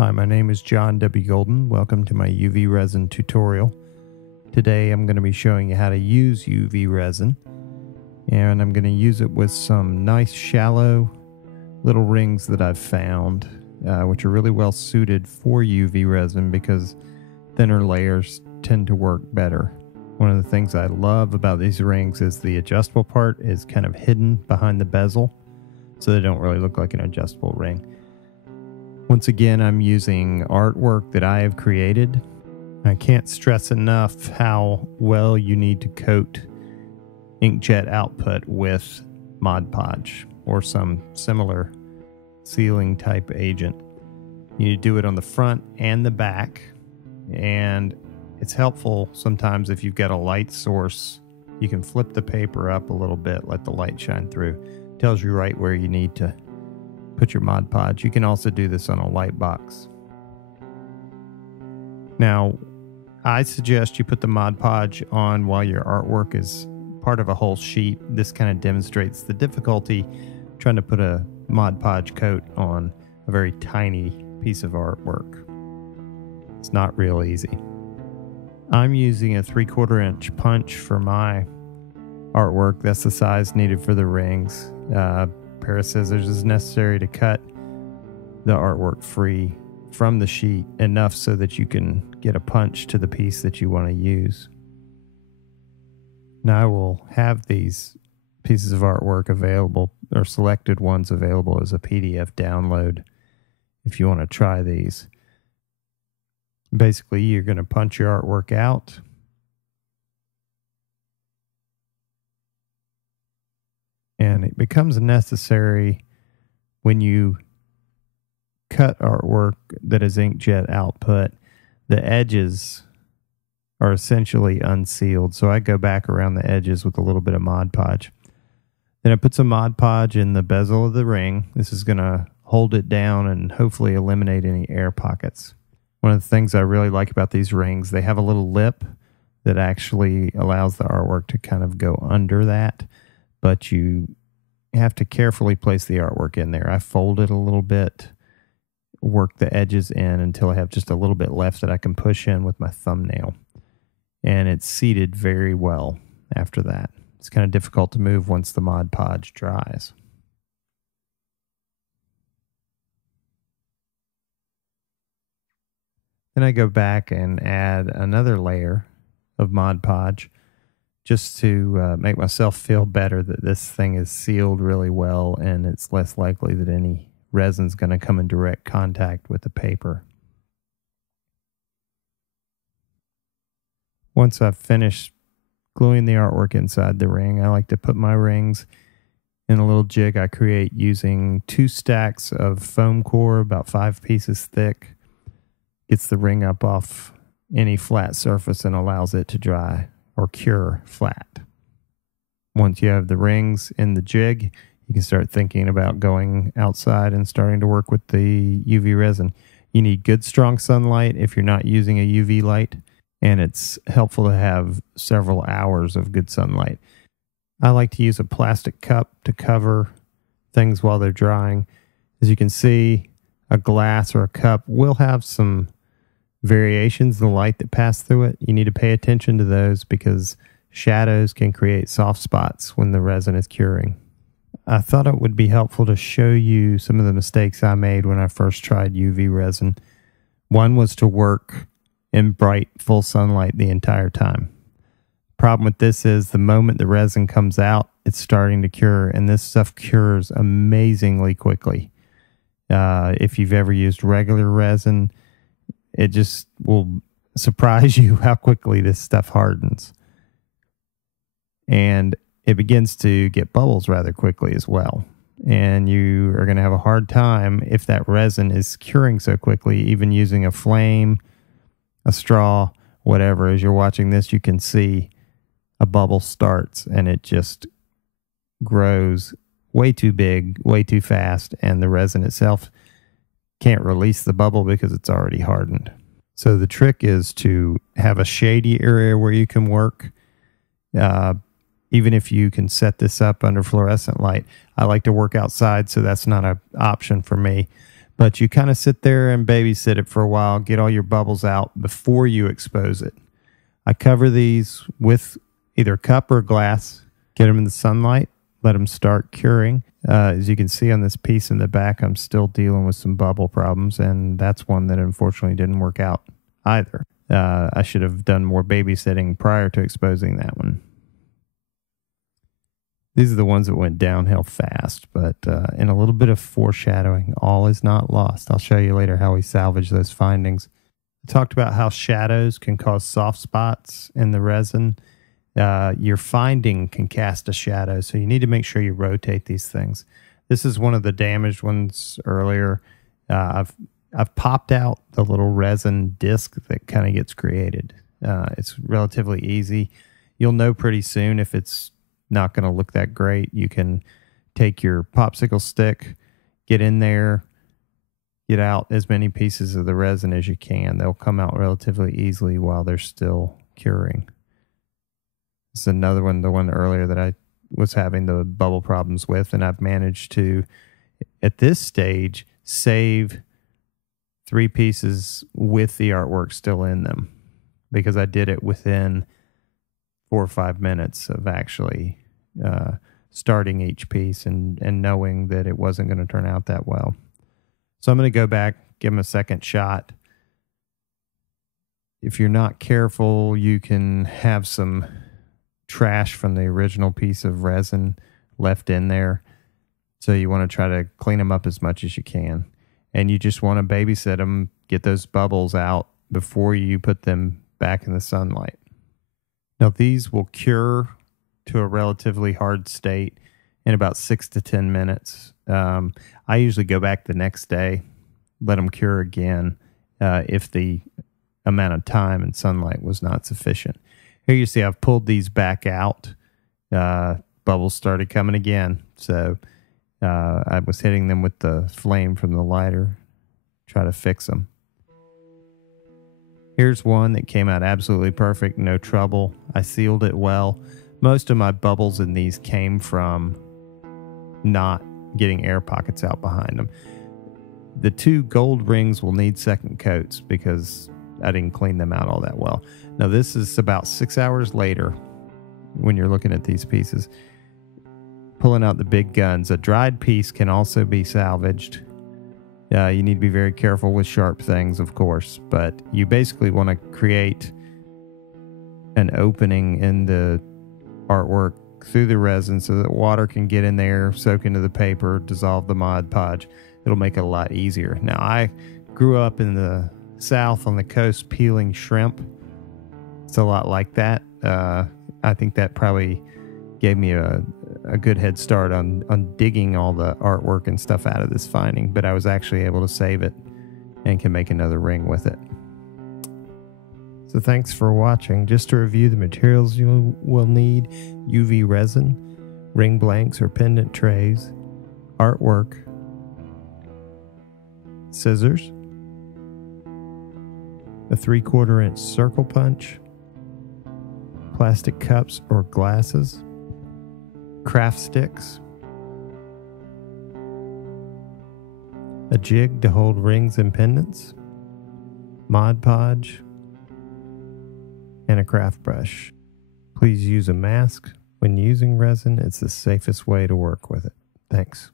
Hi, my name is John W. Golden. Welcome to my UV resin tutorial. Today I'm going to be showing you how to use UV resin, and I'm going to use it with some nice shallow little rings that I've found, which are really well suited for UV resin because thinner layers tend to work better. One of the things I love about these rings is the adjustable part is kind of hidden behind the bezel, so they don't really look like an adjustable ring. Once again, I'm using artwork that I have created. I can't stress enough how well you need to coat inkjet output with Mod Podge or some similar sealing type agent. You need to do it on the front and the back, and it's helpful sometimes if you've got a light source. You can flip the paper up a little bit, let the light shine through. It tells you right where you need to put your Mod Podge. You can also do this on a light box. Now, I suggest you put the Mod Podge on while your artwork is part of a whole sheet. This kind of demonstrates the difficulty trying to put a Mod Podge coat on a very tiny piece of artwork. It's not real easy. I'm using a 3/4 inch punch for my artwork. That's the size needed for the rings. Pair of scissors is necessary to cut the artwork free from the sheet enough so that you can get a punch to the piece that you want to use. Now I will have these pieces of artwork available, or selected ones available as a PDF download if you want to try these. Basically, you're going to punch your artwork out. And it becomes necessary when you cut artwork that is inkjet output. The edges are essentially unsealed, so I go back around the edges with a little bit of Mod Podge. Then I put some Mod Podge in the bezel of the ring. This is going to hold it down and hopefully eliminate any air pockets. One of the things I really like about these rings, they have a little lip that actually allows the artwork to kind of go under that, but you have to carefully place the artwork in there. I fold it a little bit, work the edges in until I have just a little bit left that I can push in with my thumbnail. And it's seated very well after that. It's kind of difficult to move once the Mod Podge dries. Then I go back and add another layer of Mod Podge just to make myself feel better that this thing is sealed really well and it's less likely that any resin's going to come in direct contact with the paper. Once I've finished gluing the artwork inside the ring, I like to put my rings in a little jig I create using 2 stacks of foam core, about 5 pieces thick. Gets the ring up off any flat surface and allows it to dry or cure flat. Once you have the rings in the jig, you can start thinking about going outside and starting to work with the UV resin. You need good, strong sunlight if you're not using a UV light, and it's helpful to have several hours of good sunlight. I like to use a plastic cup to cover things while they're drying. As you can see, a glass or a cup will have some variations in the light that pass through it. You need to pay attention to those because shadows can create soft spots when the resin is curing. I thought it would be helpful to show you some of the mistakes I made when I first tried UV resin. One was to work in bright, full sunlight the entire time. Problem with this is the moment the resin comes out, it's starting to cure, and this stuff cures amazingly quickly. If you've ever used regular resin, it just will surprise you how quickly this stuff hardens. And it begins to get bubbles rather quickly as well. And you are going to have a hard time if that resin is curing so quickly, even using a flame, a straw, whatever. As you're watching this, you can see a bubble starts and it just grows way too big, way too fast, and the resin itself can't release the bubble because it's already hardened. So the trick is to have a shady area where you can work. Even if you can set this up under fluorescent light. I like to work outside, so that's not an option for me. But you kind of sit there and babysit it for a while, get all your bubbles out before you expose it. I cover these with either cup or glass, get them in the sunlight, let them start curing. As you can see on this piece in the back, I'm still dealing with some bubble problems, and that's one that unfortunately didn't work out either. I should have done more babysitting prior to exposing that one. These are the ones that went downhill fast, but in a little bit of foreshadowing, all is not lost. I'll show you later how we salvage those findings. I talked about how shadows can cause soft spots in the resin. Your finding can cast a shadow, so you need to make sure you rotate these things. This is one of the damaged ones earlier. I've popped out the little resin disc that kind of gets created. It's relatively easy. You'll know pretty soon if it's not going to look that great. You can take your popsicle stick, get in there, get out as many pieces of the resin as you can. They'll come out relatively easily while they're still curing. This is another one, the one earlier that I was having the bubble problems with, and I've managed to, at this stage, save 3 pieces with the artwork still in them, because I did it within 4 or 5 minutes of actually starting each piece and knowing that it wasn't going to turn out that well. So I'm going to go back, give them a second shot. If you're not careful, you can have some trash from the original piece of resin left in there. So you want to try to clean them up as much as you can. And you just want to babysit them, get those bubbles out before you put them back in the sunlight. Now, these will cure to a relatively hard state in about 6 to 10 minutes. I usually go back the next day, let them cure again if the amount of time and sunlight was not sufficient. Here you see I've pulled these back out. Bubbles started coming again. So I was hitting them with the flame from the lighter, try to fix them. Here's one that came out absolutely perfect, no trouble. I sealed it well. Most of my bubbles in these came from not getting air pockets out behind them. The 2 gold rings will need second coats because I didn't clean them out all that well. Now this is about 6 hours later when you're looking at these pieces. Pulling out the big guns. A dried piece can also be salvaged. You need to be very careful with sharp things, of course, but you basically want to create an opening in the artwork through the resin so that water can get in there, soak into the paper, dissolve the Mod Podge. It'll make it a lot easier. Now, I grew up in the South on the coast peeling shrimp. It's a lot like that. I think that probably gave me a good head start on digging all the artwork and stuff out of this finding, but I was actually able to save it and can make another ring with it. So thanks for watching. Just to review the materials you will need: UV resin, ring blanks or pendant trays, artwork, scissors, a 3/4 inch circle punch, plastic cups or glasses, craft sticks, a jig to hold rings and pendants, Mod Podge, and a craft brush. Please use a mask. When using resin, it's the safest way to work with it. Thanks.